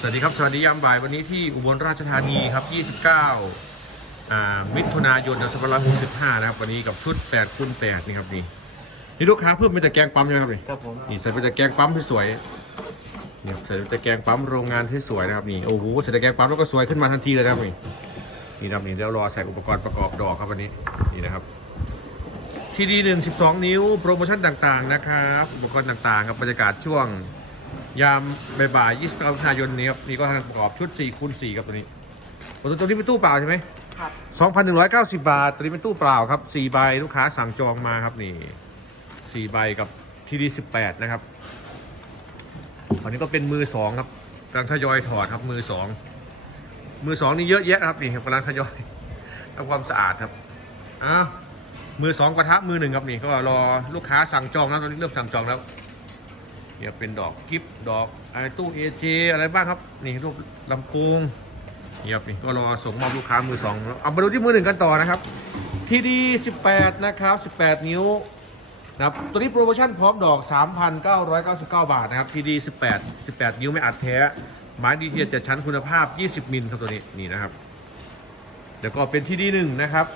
สวัสดีครับ สวัสดียามบ่ายวันนี้ที่อุบลราชธานีครับ 29อ่ามิถุนายน2565 นะครับ วันนี้กับชุด8คูณ8นี่ครับนี่นี่ลูกค้าเพิ่มเป็นแต่แกงปั๊มใช่ไหมครับนี่ครับผมนี่ใส่เป็นแต่แกงปั๊มที่สวยนี่ครับใส่เป็นแต่แกงปั๊มโรงงานที่สวยนะครับนี่โอ้โหใส่แต่แกงปั๊มแล้วก็สวยขึ้นมาทันทีเลยนะครับนี่นี่นะครับนี่เดี๋ยวรอใส่อุปกรณ์ประกอบดอกครับวันนี้นี่นะครับทีดีหนึ่งสิบสองนิ้วโปรโมชั่นต่างๆนะครับอุปกรณ์ต่างๆครับบรรยากาศช่วง ยามบ่ายๆ29มิถุนายนนี้ครับนี่ก็ทางประกอบชุด4คูณ4ครับตัวนี้โอ้ตัวตัวนี้เป็นตู้เปล่าใช่ไหมครับ2,190 บาท ตัวนี้เป็นตู้เปล่าครับ4ใบลูกค้าสั่งจองมาครับนี่4ใบกับทีดี18นะครับอันนี้ก็เป็นมือสองครับกำลังทยอยถอดครับมือสองมือสองนี่เยอะแยะครับนี่ครับกำลังทยอยทำความสะอาดครับอ้าวมือสองกระทะมือหนึ่งครับนี่ก็รอลูกค้าสั่งจองแล้วตอนนี้เริ่มสั่งจองแล้ว เนี่ยเป็นดอกกิฟต์ดอกไอตู้เอเจอะไรบ้างครับ นี่รูปลำโพงเนี่ยครับนี่ก็รอส่งมอบลูกค้ามือสองเอามาดูที่มือหนึ่งกันต่อนะครับทีดี18 นะครับ 18 นิ้วนะครับตัวนี้โปรโมชั่นพร้อมดอก 3,999 บาทนะครับทีดี18 18 นิ้วไม่อัดแท้ไม้ดีเทียจะชั้นคุณภาพ 20 มิลครับตัวนี้นี่นะครับแล้วก็เป็นทีดีหนึ่งนะครับ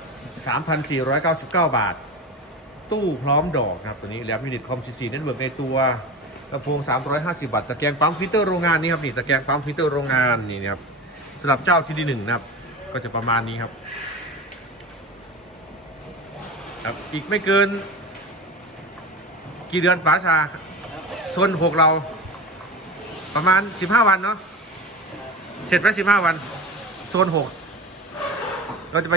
3,499 บาท ตู้พร้อมดอกครับตัวนี้แหลมยูนิตคอมซีซีเน็ตเวิร์กในตัว ลำโพง 350บาทตะแกรงปั๊มฟิลเตอร์โรงงานนี่ครับนี่ตะแกรงปั๊มฟิลเตอร์โรงงานนี่นะครับสำหรับเจ้าที่ดีหนึ่งนะครับ ก็จะประมาณนี้ครับครับอีกไม่เกิน กี่เดือนป๋าชาโซนหกเรา ประมาณ 15 วันเนาะเสร็จไปสิบหม15วัน โซนหกเราจะไป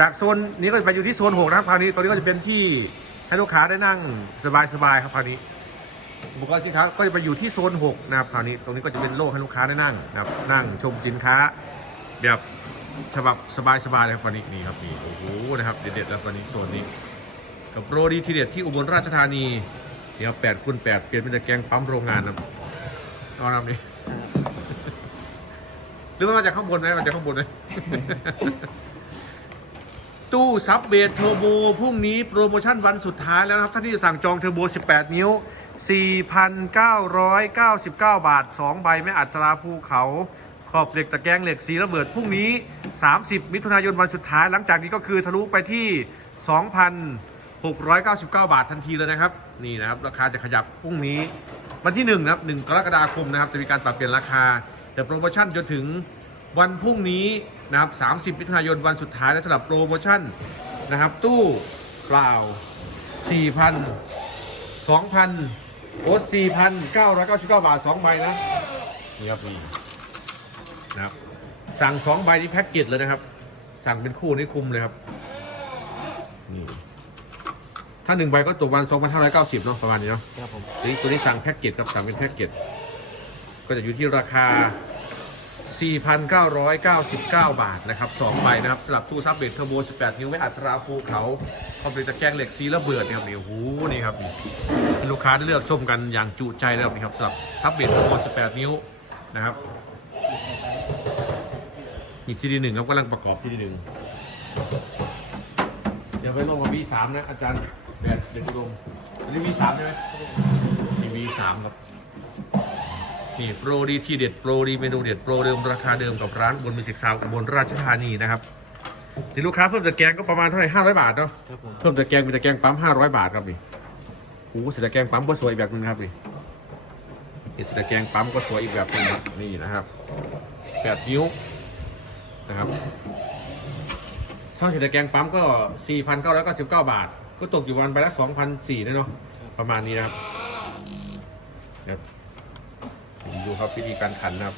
จากโซนนี้ก็จะไปอยู่ที่โซนหกนะครับคราวนี้ตรงนี้ก็จะเป็นที่ให้ลูกค้าได้นั่งสบายๆครับคราวนี้ อุปกรณ์สินค้าก็จะไปอยู่ที่โซนหกนะครับคราวนี้ตรงนี้ก็จะเป็นโล่ให้ลูกค้าได้นั่งนะครับนั่งชมสินค้า แบบฉบับสบายๆเลยครับคราวนี้นี่ครับนี่โอ้โหนะครับเด็ดๆแล้วคราวนี้โซนนี้ กับโรดีทีเด็ดที่อุบลราชธานีเดี๋ยแปดคูณแปดเปลี่ยนเป็นตะแกรงปั๊มโรงงานนะเอานนี่หรือว่ามาจากข้างบนไหมมาจากข้างบนไหมตู้ซับเบทเทอร์โบพรุ่งนี้โปรโมชั่นวันสุดท้ายแล้วนะครับท่านที่จะสั่งจองเทอร์โบ 18 นิ้ว 4,999 บาท 2 ใบไม่อัตราภูเขา ขอบเหล็กตะแกรงเหล็กสีระเบิดพรุ่งนี้ 30 มิถุนายนวันสุดท้าย หลังจากนี้ก็คือทะลุไปที่ 2,699 บาททันทีเลยนะครับ นี่นะครับ ราคาจะขยับพรุ่งนี้ วันที่1นะครับ 1 กรกฎาคมนะครับ จะมีการปรับเปลี่ยนราคา แต่โปรโมชั่นจนถึงวันพรุ่งนี้นะครับ 30 มิถุนายนวันสุดท้ายและสำหรับโปรโมชั่นนะครับ ตู้เปล่า 4,000 2,000 โอ้4,999 บาท2ใบนะนี่ครับนี่นะครับ สั่ง2ใบนี่แพ็กเกจเลยนะครับ สั่งเป็นคู่นี่คุ้มเลยครับ นี่ ถ้า1ใบก็ตกวัน2,590เนาะประมาณนี้เนาะครับผมตัวนี้ตัวนี้สั่งแพ็กเกจครับสั่งเป็นแพ็กเกจก็จะอยู่ที่ราคา 4,999 บาทนะครับ2ใบนะครับสำหรับตู้ซับเบรดเทอร์โบ 18 นิ้วไม่อัตราภูเขาคอมเพลตตะแกรงเหล็กซีระเบิดนะครับนี่โอ้โหนี่ครับลูกค้าได้เลือกชมกันอย่างจุใจเลยครับนี่ครับสำหรับซับเบรดเทอร์โบ 18 นิ้วนะครับนี่ที่ดีหนึ่งครับกำลังประกอบทีดีหนึ่งเดี๋ยวไปลงกับ V3 นะอาจารย์แดดเด็กอุดมอันนี้ V3 ใช่ไหมนี่ V3 ครับ นี่โปรดีที่เด็ดโปรดีเมนูเด็ดโปรเดิมราคาเดิมกับร้านบนมิสิกซาวอุบลราชธานีนะครับที่ลูกค้าเพิ่มตะแกรงก็ประมาณเท่าไหร่ห้าร้อยบาทเนาะครับผมเพิ่มตะแกรงมีตะแกรงปั๊มห้าร้อยบาทครับนี่โอ้โหสีตะแกรงปั๊มก็สวยอีกแบบนึงครับนี่นี่สีตะแกรงปั๊มก็สวยอีกแบบนึงครับนี่นะครับแปดนิ้วนะครับถ้าสีตะแกรงปั๊มก็สี่พันเก้าร้อยเก้าสิบเก้าบาท ก็ตกอยู่วันไปละสองพันสี่นะเนาะประมาณนี้นะครับเดี๋ยวดู ครับวิธีการขันนะครับ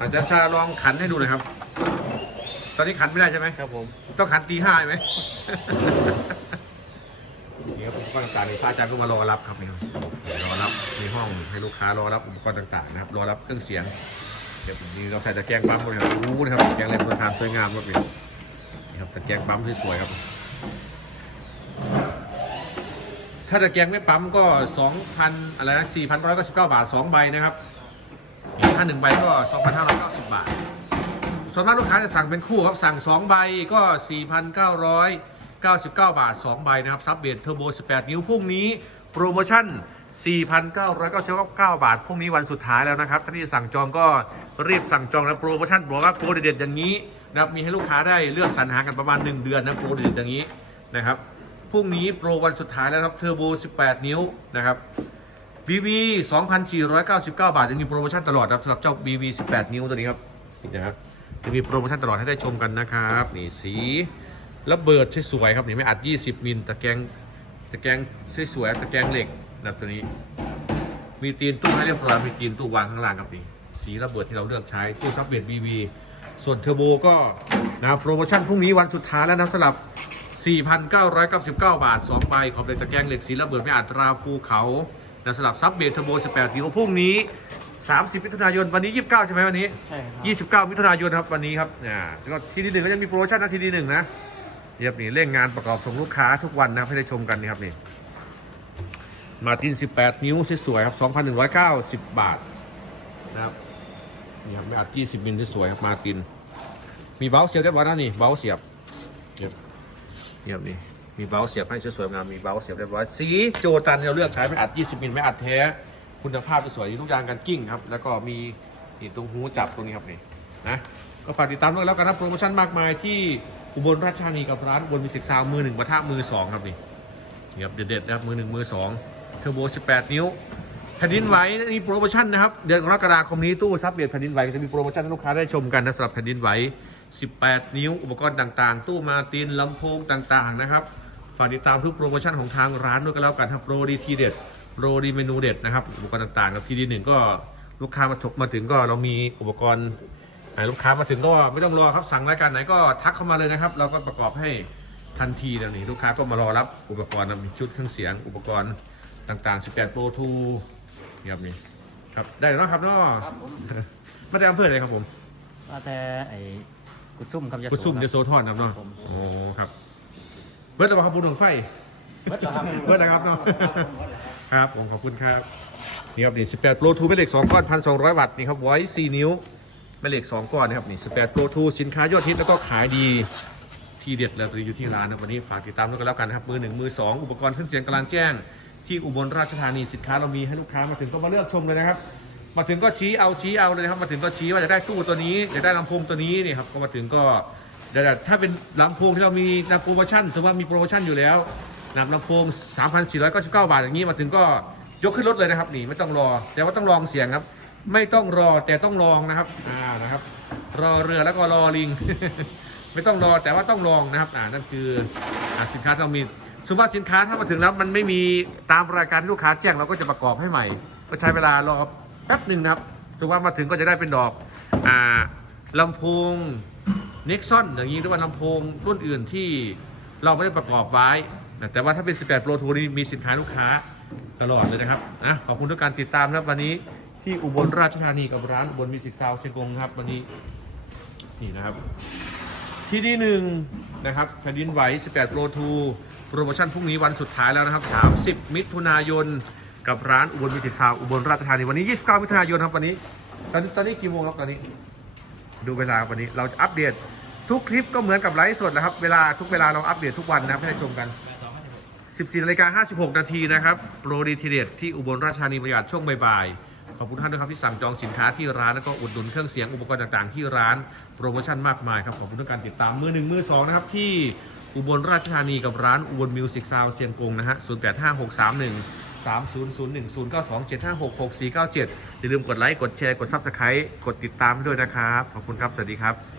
อาจารย์ชาลองขันให้ดูหน่อยครับ ตอนนี้ขันไม่ได้ใช่ไหมครับผมต้องขันตีห้าใช่ไหมนี่ครับอุปกรณ์ต่างๆนี่พระอาจารย์ก็มารอรับครับนี่ครับรอรับในห้องให้ลูกค้ารอรับอุปกรณ์ต่างๆนะครับรอรับเครื่องเสียงเดี๋ยวนี่เราใส่ตะแกรงปั๊มเลยครับรู้นะครับตะแกรงแรงทนทานสวยงามมากเลยนี่ครับตะแกรงปั๊มที่สวยครับ ถ้าตะแกรงไม่ปั๊มก็ 2,000อะไรนะ4,199 บาท 2 ใบนะครับ ถ้า 1 ใบก็ 2,590 บาท ส่วนมากลูกค้าจะสั่งเป็นคู่ครับ สั่ง 2 ใบก็ 4,999 บาท 2 ใบนะครับ ซับเบดเทอร์โบ 18 นิ้วพรุ่งนี้โปรโมชั่น 4,999 บาท พรุ่งนี้วันสุดท้ายแล้วนะครับถ้าที่สั่งจองก็รีบสั่งจองนะโปรโมชั่นบอกว่าโปรเด็ดอย่างนี้นะครับ มีให้ลูกค้าได้เลือกสรรหากันประมาณ 1 เดือนนะโปรเด็ดอย่างนี้นะครับ พรุ่งนี้โปรวันสุดท้ายแล้วครับเทอร์โบ 18 นิ้วนะครับ BV 2,499 บาทยังมีโปรโมชั่นตลอดครับสำหรับเจ้า BV 18 นิ้วตัวนี้ครับนี่นะครับจะมีโปรโมชั่นตลอดให้ได้ชมกันนะครับนี่สีระเบิดสวยๆครับนี่ไม่อัด 20 มิลตะแกรงตะแกรงสวยๆตะแกรงเหล็กนะครับตัวนี้ มีตีนตู้ให้เรียบร้อยมีตีนตู้วางข้างล่างครับนี่สีระเบิดที่เราเลือกใช้ตู้ซับเบด BV ส่วนเทอร์โบก็นะโปรโมชั่นพรุ่งนี้วันสุดท้ายแล้วนะสำหรับ 4,999 บาท 2 ใบ ขอบเหล็กตะแกรงเหล็กสีระเบิดไม่อัดตราภูเขานะสำหรับซับเบดเทอร์โบ 18นิ้วพรุ่งนี้ 30 มิถุนายน วันนี้ 29 ใช่ไหมวันนี้ ใช่ครับ29 มิถุนายนครับวันนี้ครับอ่าแล้วก็ทีที่หนึ่งก็ยังมีโปรโมชั่นนะทีที่หนึ่งนะเรียบนี่เร่งงานประกอบส่งลูกค้าทุกวันนะครับให้ได้ชมกันนี่ครับนี่มาติน 18 นิ้วสวยๆครับ 2,190 บาทนะครับนี่ครับไม่อัด20มิลสวยๆครับมาติน มีเบ้าเสียบเรียบร้อยแล้วนี่เบ้าเสียบเนียบ นี่ครับนี่มีเบ้าเสียบให้สวยๆงามมีเบ้าเสียบเรียบร้อยสีโจตันเราเลือกใช้ไม่อัด 20 มิลไม่อัดแท้คุณภาพสวยอยู่ทุกอย่างกันกิ้งครับ แล้วก็มีนี่ตรงหูจับตรงนี้ครับนี่นะก็ฝากติดตามด้วยแล้วกันนะโปรโมชั่นมากมายที่อุบลราชธานีกับร้านบนมิสิกซาวมือหนึ่งปะทะมือสองครับนี่นี่ครับเด็ดๆนะครับมือหนึ่งมือสองเทอร์โบ 18 นิ้ว แผ่นดินไหวมีโปรโมชั่นนะครับ เดือนกรกฎาคมนี้ตู้ซับเบียดแผ่นดินไหวจะมีโปรโมชั่นให้ลูกค้าได้ชมกันนะสำหรับแผ่นดินไหว 18 นิ้ว อุปกรณ์ต่างๆ ตู้มาตินลำโพงต่างๆนะครับฝากติดตามทุกโปรโมชั่นของทางร้านด้วยกันแล้วกันครับโปรดีทีเด็ดโปรดีเมนูเด็ดนะครับอุปกรณ์ต่างๆกับทีดีหนึ่งก็ลูกค้ามาถกมาถึงก็เรามีอุปกรณ์ลูกค้ามาถึงก็ไม่ต้องรอครับสั่งรายการไหนก็ทักเข้ามาเลยนะครับ เราก็ประกอบให้ทันทีนะนี่ลูกค้าก็มารอรับอุปกรณ์มีชุดเครื่องเสียงอุปกรณ์ต่างๆ 18 Pro 2 นี่ครับนี่ครับได้แล้วเนาะครับเนาะครับผมมาจากอำเภออะไรครับผมมาแต่ไอ้กุดซุ่มครับยะโสกุดซุ่มครับยโสธรครับเนาะครับผมโอ้ครับเบิร์ดระบาครับบุญหลวงไฟเบิดเหรอครับเบิร์ดนะครับเนาะครับผมขอบคุณครับนี่ครับนี่18 Pro 2แม่เหล็ก2ก้อน 1,200 วัตต์นี่ครับไว้4นิ้วแม่เหล็ก 2 ก้อนนะครับนี่18 Pro 2สินค้ายอดฮิตแล้วก็ขายดีที่เด็ดเลยอยู่ที่ร้านนะวันนี้ฝากติดตามด้วยกันแล้วกันนะครับมือหนึ่งมือสองอุปกรณ์เครื่องเสียงกำลังแจ้ง ที่อุบลราชธานีสินค้าเรามีให้ลูกค้ามาถึงก็มาเลือกชมเลยนะครับ มาถึงก็ชี้เอาชี้เอาเลยนะครับ มาถึงก็ชี้ว่าจะได้ตู้ตัวนี้จะได้ลำโพงตัวนี้นี่ครับก็มาถึงก็เดี๋ยวถ้าเป็นลำโพงที่เรามีนะโปรโมชั่นสมมติว่ามีโปรโมชั่นอยู่แล้วนำลำโพง 3,499 บาทอย่างนี้มาถึงก็ยกขึ้นรถเลยนะครับนี่ไม่ต้องรอ แต่ว่าต้องลองเสียงครับ ไม่ต้องรอแต่ต้องลองนะครับอ่านะครับ รอเรือแล้วก็รอลิง ไม่ต้องรอแต่ว่าต้องลองนะครับอ่านั่นคืออ่าสินค้าที่เรามี สมมติว่าสินค้าถ้ามาถึงแล้วมันไม่มีตามรายการลูกค้าแจ้งเราก็จะประกอบให้ใหม่ ก็ใช้เวลารอแป๊บหนึ่งนะครับสมมติว่ามาถึงก็จะได้เป็นดอกอ่าลำโพงเน็กซอนอย่างนี้หรือว่าลำโพงรุ่นอื่นที่เราไม่ได้ประกอบไว้นะแต่ว่าถ้าเป็น 18 Pro 2นี่มีสินค้าลูกค้าตลอดเลยนะครับนะขอบคุณทุกการติดตามนะครับวันนี้ที่อุบลราชธานีกับร้านอุบลมิวสิกซาวเชียงกงครับวันนี้นี่นะครับที่ที่หนึ่งนะครับแผ่นดินไหว 18 Pro 2 โปรโมชั่นพรุ่งนี้วันสุดท้ายแล้วนะครับ 30 มิถุนายน กับร้านอุบลมิสิกซาวอุบลราชธานีวันนี้ 29 มิถุนายนครับวันนี้ ตอนนี้ตอนนี้กี่โมงครับตอนนี้ ดูเวลาวันนี้เราจะอัปเดตทุกคลิปก็เหมือนกับไลฟ์สดนะครับ เวลาทุกเวลาเราอัปเดตทุกวันนะครับให้ได้ชมกัน 14นาฬิกา56 นาทีนะครับ โปรดีทีเดตที่อุบลราชธานีประหยัดช่วงบ่ายๆขอบคุณท่านด้วยครับที่สั่งจองสินค้าที่ร้านแล้วก็อุดหนุนเครื่องเสียงอุปกรณ์ต่างๆ ที่ร้านโปรโมชั่นมากมายครับขอบคุณทุกการติดตามมือหนึ่งมือสองนะครับที่ อุบลราชธานีกับร้านอุบลมิวสิกซาวเซียงกงนะฮะ 085631 3001 092 756 6497อย่าลืมกดไลค์ กดแชร์ กดซับสไครต์กดติดตามด้วยนะครับ ขอบคุณครับ สวัสดีครับ